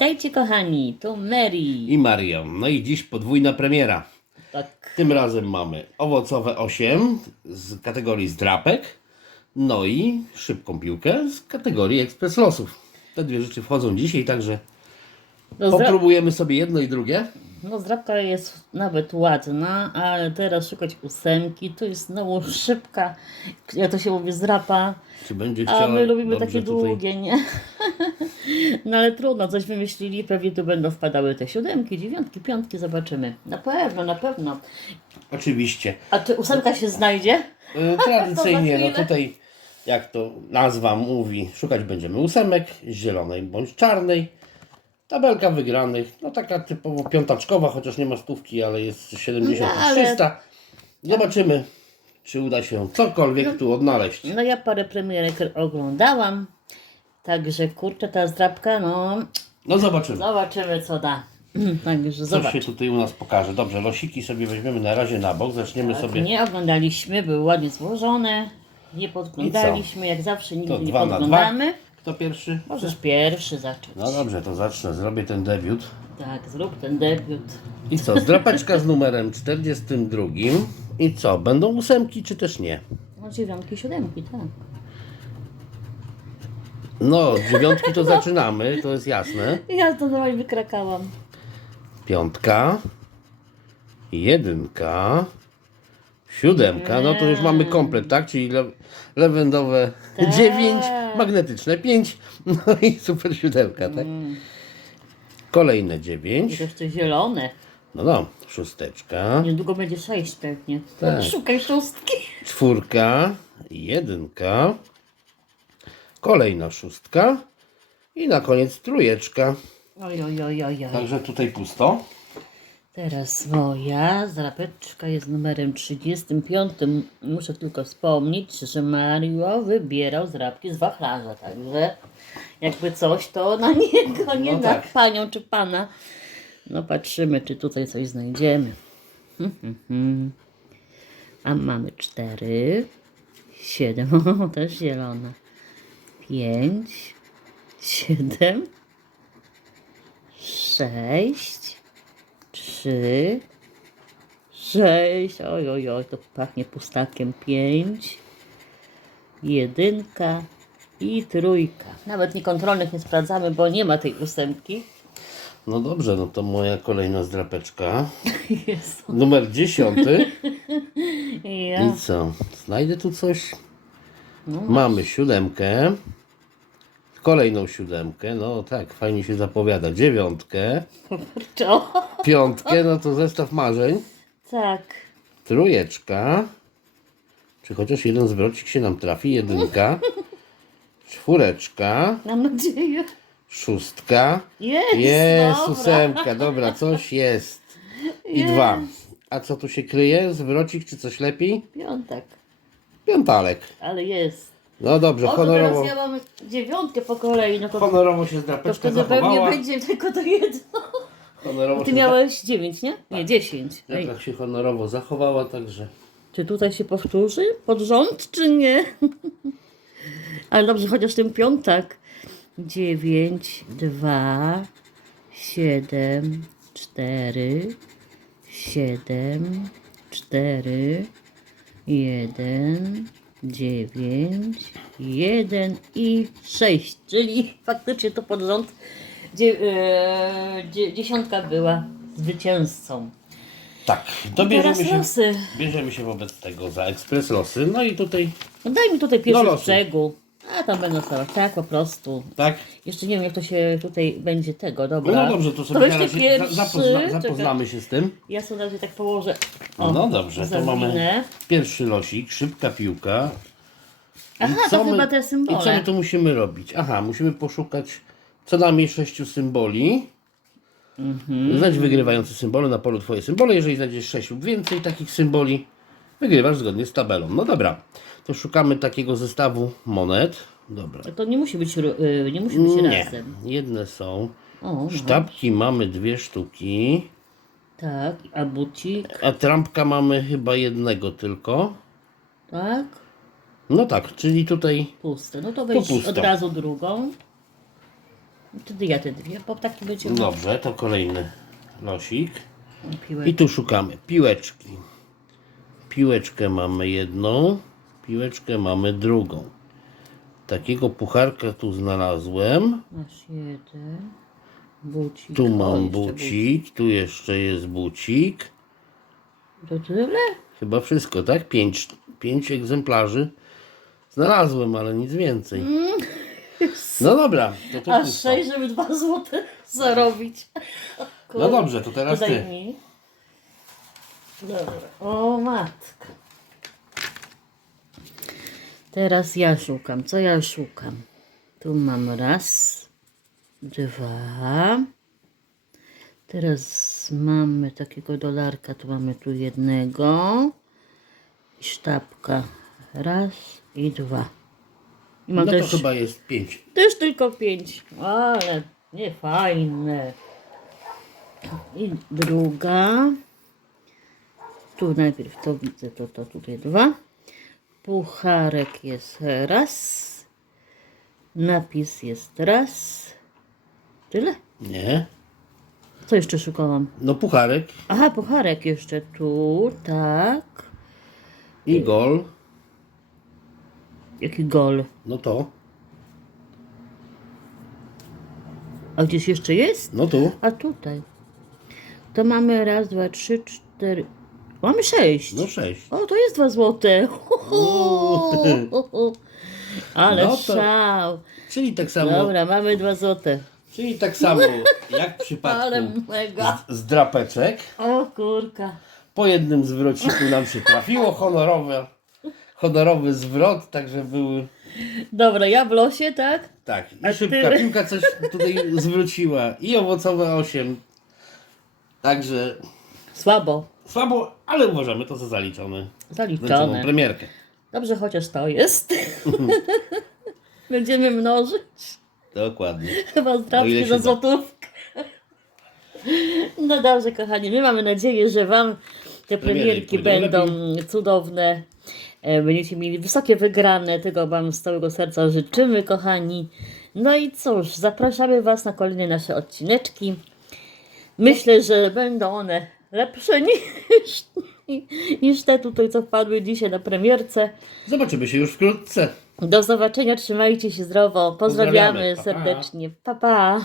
Witajcie kochani, to Mary. i Marion. No i dziś podwójna premiera. Tak, Tym razem mamy owocowe 8 z kategorii zdrapek, no i szybką piłkę z kategorii ekspres losów. Te dwie rzeczy wchodzą dzisiaj, także no, popróbujemy sobie jedno i drugie. no zdrabka jest nawet ładna, ale teraz szukać ósemki, to jest znowu szybka, jak to się mówi, zdrapa, Czy będzie a my lubimy dobrze takie tutaj... długie, nie? No ale trudno, coś wymyślili, pewnie tu będą wpadały te siódemki, dziewiątki, piątki, zobaczymy. Na pewno, na pewno. Oczywiście. A czy ósemka się znajdzie? E, Tradycyjnie, no tutaj jak to nazwa mówi, szukać będziemy ósemek, zielonej bądź czarnej. Tabelka wygranych, no taka typowo piątaczkowa, chociaż nie ma stówki, ale jest 70 No, ale- 300. Zobaczymy, czy uda się cokolwiek tu odnaleźć. No ja parę premierek oglądałam, także kurczę, ta zdrabka, no No zobaczymy, zobaczymy co da. Także co zobacz. się tutaj u nas pokaże. Dobrze, losiki sobie weźmiemy na razie na bok, zaczniemy Tak, sobie Nie oglądaliśmy, były ładnie złożone. Nie podglądaliśmy, jak zawsze nigdy nie dwa podglądamy. Kto pierwszy? Możesz pierwszy zacząć. No dobrze, to zacznę, zrobię ten debiut. Tak, zrób ten debiut. I co, zdrapeczka z numerem 42. I co, będą ósemki czy też nie? No dziewiątki, siódemki, tak. No, od dziewiątki to zaczynamy, to jest jasne. Ja to normalnie wykrakałam. Piątka, jedynka, siódemka, no to już mamy komplet, tak? Czyli le lewendowe Tak. 9, magnetyczne 5, no i super siódemka, tak? Kolejne I 9, to jeszcze zielone. no no, szósteczka, Niedługo będzie sześć pewnie. Tak. Szukaj szóstki. czwórka, jedynka, kolejna szóstka i na koniec trójeczka. Oj, oj, oj, oj, oj. Także tutaj pusto. Teraz moja zrapeczka jest numerem 35. Muszę tylko wspomnieć, że Mario wybierał zrapki z wachlarza, także jakby coś, to na niego, nie No na tak. panią czy pana. No patrzymy, czy tutaj coś znajdziemy. Hmm, hmm, hmm. A mamy 4, 7, o, też zielona, 5, 7, 6, trzy, sześć, oj, oj, oj, to pachnie pustakiem, pięć, jedynka i trójka. Nawet niekontrolnych nie sprawdzamy, bo nie ma tej ósemki. No dobrze, no to moja kolejna zdrapeczka. Jezu. Numer dziesiąty. Ja. I co? Znajdę tu coś? No. Mamy siódemkę. Kolejną siódemkę. No tak, fajnie się zapowiada. Dziewiątkę. Piątkę, no to zestaw marzeń. Tak. Trójeczka. Czy chociaż jeden zwrocik się nam trafi? Jedynka. Czwóreczka. Mam nadzieję. Szóstka. Jest, Jest, dobra. ósemka. Dobra, coś jest. I dwa. A co tu się kryje? Zwrocik czy coś lepiej? Piątek. Piątalek. Ale jest. No dobrze, O, to honorowo. teraz ja mam dziewiątkę po kolei. No to, Honorowo się to zdrapeczka wtedy pewnie zachowała. będzie tylko to jedno. Honorowo Ty się miałeś dziewięć, nie? Nie, dziesięć. Ej. się honorowo zachowała, także Czy tutaj się powtórzy pod rząd, czy nie? Ale dobrze, chociaż ten piątek. Dziewięć, dwa, siedem, cztery, siedem, cztery, jeden, dziewięć, jeden i sześć. Czyli faktycznie to pod rząd dzie, e, dzie, dziesiątka była zwycięzcą. tak, to bierzemy się, losy. bierzemy się wobec tego za ekspres losy. No i tutaj, No daj mi tutaj pierwszy Do z losu. brzegu. A tam będą sobie tak po prostu. tak? Jeszcze nie wiem jak to się tutaj będzie tego, dobra. No dobrze, to sobie na razie za- pierwszy. zapozna, Czekaj. zapoznamy się z tym. Ja sobie na razie tak położę. O, No dobrze, to mamy pierwszy losik, szybka piłka. I Aha, to chyba te I co symbole. my tu musimy robić? Aha, musimy poszukać co najmniej sześciu symboli. Mhm. Znajdź wygrywające symbole na polu twoje symbole. Jeżeli znajdziesz sześć lub więcej takich symboli, wygrywasz zgodnie z tabelą. No dobra, to szukamy takiego zestawu monet. Dobra. To nie musi być, ro- y, nie musi być Nie, razem. jedne są. O, no. Sztabki mamy dwie sztuki, Tak, a bucik, a trampka mamy chyba jednego tylko. tak, No tak, czyli tutaj puste. No to weź od razu drugą. Wtedy ja te dwie, bo taki będzie Dobrze, to kolejny losik. I tu szukamy piłeczki. Piłeczkę mamy jedną, piłeczkę mamy drugą. Takiego pucharka tu znalazłem. Masz jeden. Bucik. Tu O, mam jeszcze bucik, tu jeszcze jest bucik. To tyle? Chyba wszystko, tak? Pięć, pięć egzemplarzy znalazłem, ale nic więcej. No dobra, to to Aż pusto. sześć, żeby dwa złote zarobić. No dobrze, to teraz Podaj ty. mi. Dobra. O matka. Teraz ja szukam. Co ja szukam? Tu mam raz, dwa. Teraz mamy takiego dolarka, tu mamy tu jednego. I sztabka. Raz i dwa. I mam No to też, chyba jest pięć. też tylko pięć. Ale nie fajne. I druga. Tu najpierw to widzę, to, to tutaj dwa. Pucharek jest raz. Napis jest raz. Tyle? Nie. Co jeszcze szukałam? No pucharek Aha, pucharek jeszcze tu, tak. i gol. Jaki gol. No to. A gdzieś jeszcze jest? No tu. A tutaj. To mamy raz, dwa, trzy, cztery. Mamy sześć. No sześć. O, to jest dwa złote. Ale No to- szał. Czyli tak samo. Dobra, mamy dwa złote. Czyli tak samo jak w przypadku Ale mega. z, drapeczek. O kurka. Po jednym zwrociku nam się trafiło honorowe, honorowy zwrot, także były Dobra, ja w losie, tak? tak. A I szybka ty? piłka coś tutaj zwróciła i owocowe 8. Także Słabo. Słabo, ale uważamy to za zaliczone. Zaliczone Zaliczone. premierkę. Dobrze, chociaż to jest. Będziemy mnożyć. Dokładnie. Chyba ile się za da. złotówkę. No dobrze, kochani, my mamy nadzieję, że Wam te premierki pójdą będą cudowne. E, Będziecie mieli wysokie wygrane. Tego Wam z całego serca życzymy, kochani. No i cóż, zapraszamy Was na kolejne nasze odcineczki. Myślę, że będą one lepsze niż, niż te tutaj, co wpadły dzisiaj na premierce. Zobaczymy się już wkrótce. Do zobaczenia, trzymajcie się zdrowo. Pozdrawiamy, Pozdrawiamy, pa, pa. serdecznie. Pa, pa.